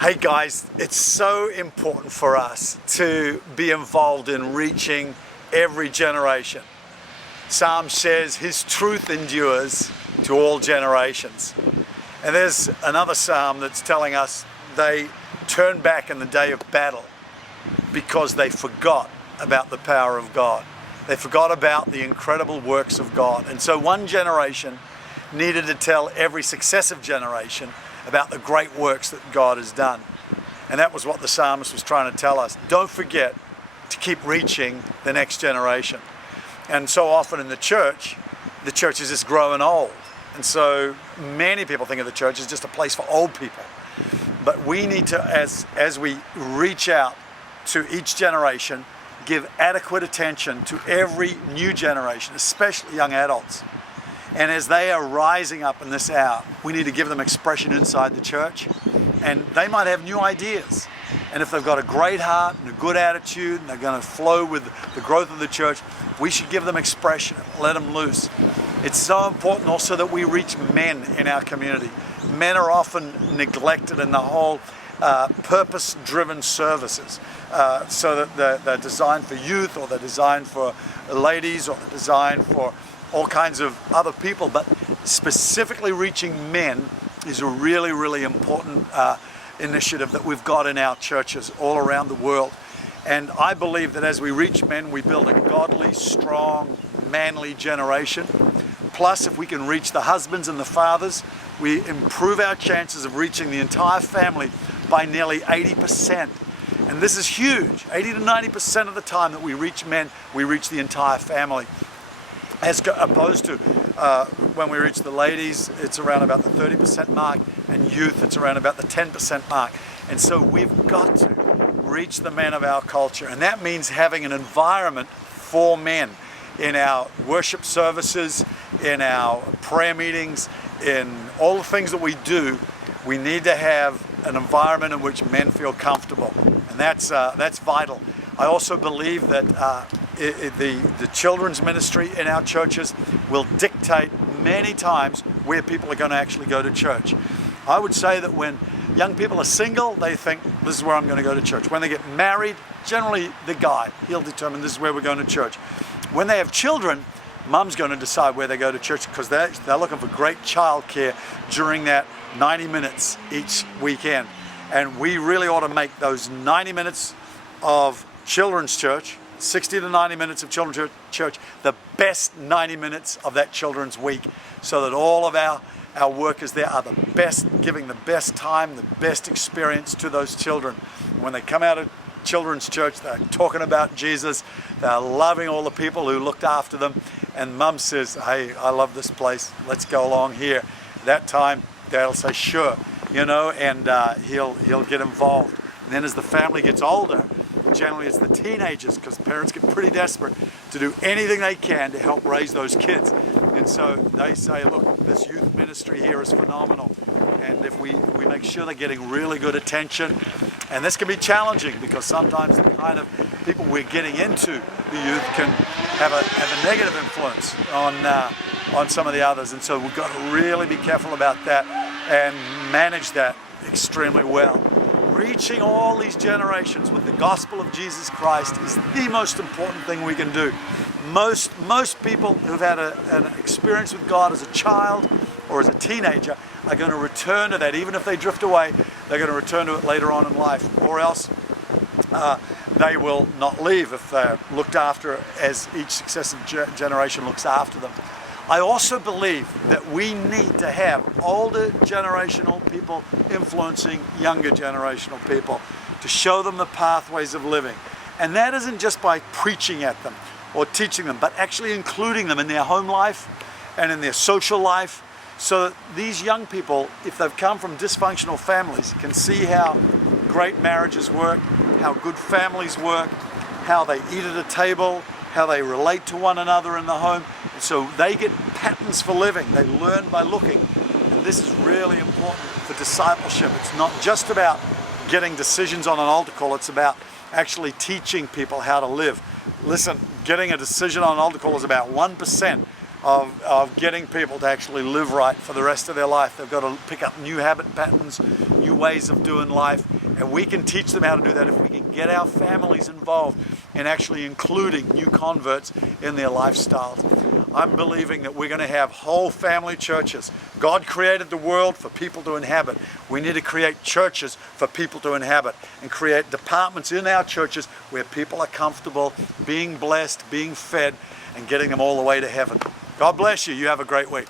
Hey guys, it's so important for us to be involved in reaching every generation. Psalm says his truth endures to all generations. And there's another psalm that's telling us they turned back in the day of battle because they forgot about the power of God. They forgot about the incredible works of God. And so one generation needed to tell every successive generation about the great works that God has done. And that was what the psalmist was trying to tell us. Don't forget to keep reaching the next generation. And so often in the church is just growing old. And so many people think of the church as just a place for old people. But we need to, as we reach out to each generation, give adequate attention to every new generation, especially young adults. And as they are rising up in this hour, we need to give them expression inside the church. And they might have new ideas. And if they've got a great heart and a good attitude and they're going to flow with the growth of the church, we should give them expression, let them loose. It's so important also that we reach men in our community. Men are often neglected in the whole purpose-driven services. So that they're designed for youth, or they're designed for ladies, or they're designed for all kinds of other people, but specifically reaching men is a really, really important initiative that we've got in our churches all around the world. And I believe that as we reach men, we build a godly, strong, manly generation. Plus, if we can reach the husbands and the fathers, we improve our chances of reaching the entire family by nearly 80%. And this is huge. 80 to 90% of the time that we reach men, we reach the entire family. As opposed to when we reach the ladies, it's around about the 30% mark, and youth, it's around about the 10% mark. And so we've got to reach the men of our culture, and that means having an environment for men in our worship services, in our prayer meetings, in all the things that we do. We need to have an environment in which men feel comfortable, and that's vital. I also believe that the children's ministry in our churches will dictate many times where people are going to actually go to church. I would say that when young people are single, they think, this is where I'm going to go to church. When they get married, generally the guy, he'll determine this is where we're going to church. When they have children, mum's going to decide where they go to church, because they're looking for great childcare during that 90 minutes each weekend. And we really ought to make those 90 minutes of children's church, 60 to 90 minutes of children's church, the best 90 minutes of that children's week, so that all of our workers there are the best, giving the best time, the best experience to those children. When they come out of children's church, they're talking about Jesus, they're loving all the people who looked after them, and mum says, hey, I love this place, let's go along here. That time, dad'll say, sure, and he'll get involved. And then as the family gets older, generally it's the teenagers, because parents get pretty desperate to do anything they can to help raise those kids. And so they say, look, this youth ministry here is phenomenal. And if we make sure they're getting really good attention, and this can be challenging because sometimes the kind of people we're getting into the youth can have a negative influence on some of the others. And so we've got to really be careful about that and manage that extremely well. Reaching all these generations with the gospel of Jesus Christ is the most important thing we can do. Most people who've had an experience with God as a child or as a teenager are going to return to that. Even if they drift away, they're going to return to it later on in life, or else they will not leave if they're looked after as each successive generation looks after them. I also believe that we need to have older generational people influencing younger generational people to show them the pathways of living. And that isn't just by preaching at them or teaching them, but actually including them in their home life and in their social life, so that these young people, if they've come from dysfunctional families, can see how great marriages work, how good families work, how they eat at a table, how they relate to one another in the home. And so they get patterns for living. They learn by looking. And this is really important for discipleship. It's not just about getting decisions on an altar call. It's about actually teaching people how to live. Listen, getting a decision on an altar call is about 1% of getting people to actually live right for the rest of their life. They've got to pick up new habit patterns, new ways of doing life, and we can teach them how to do that if we can get our families involved in actually including new converts in their lifestyles. I'm believing that we're going to have whole family churches. God created the world for people to inhabit. We need to create churches for people to inhabit and create departments in our churches where people are comfortable, being blessed, being fed, and getting them all the way to heaven. God bless you. You have a great week.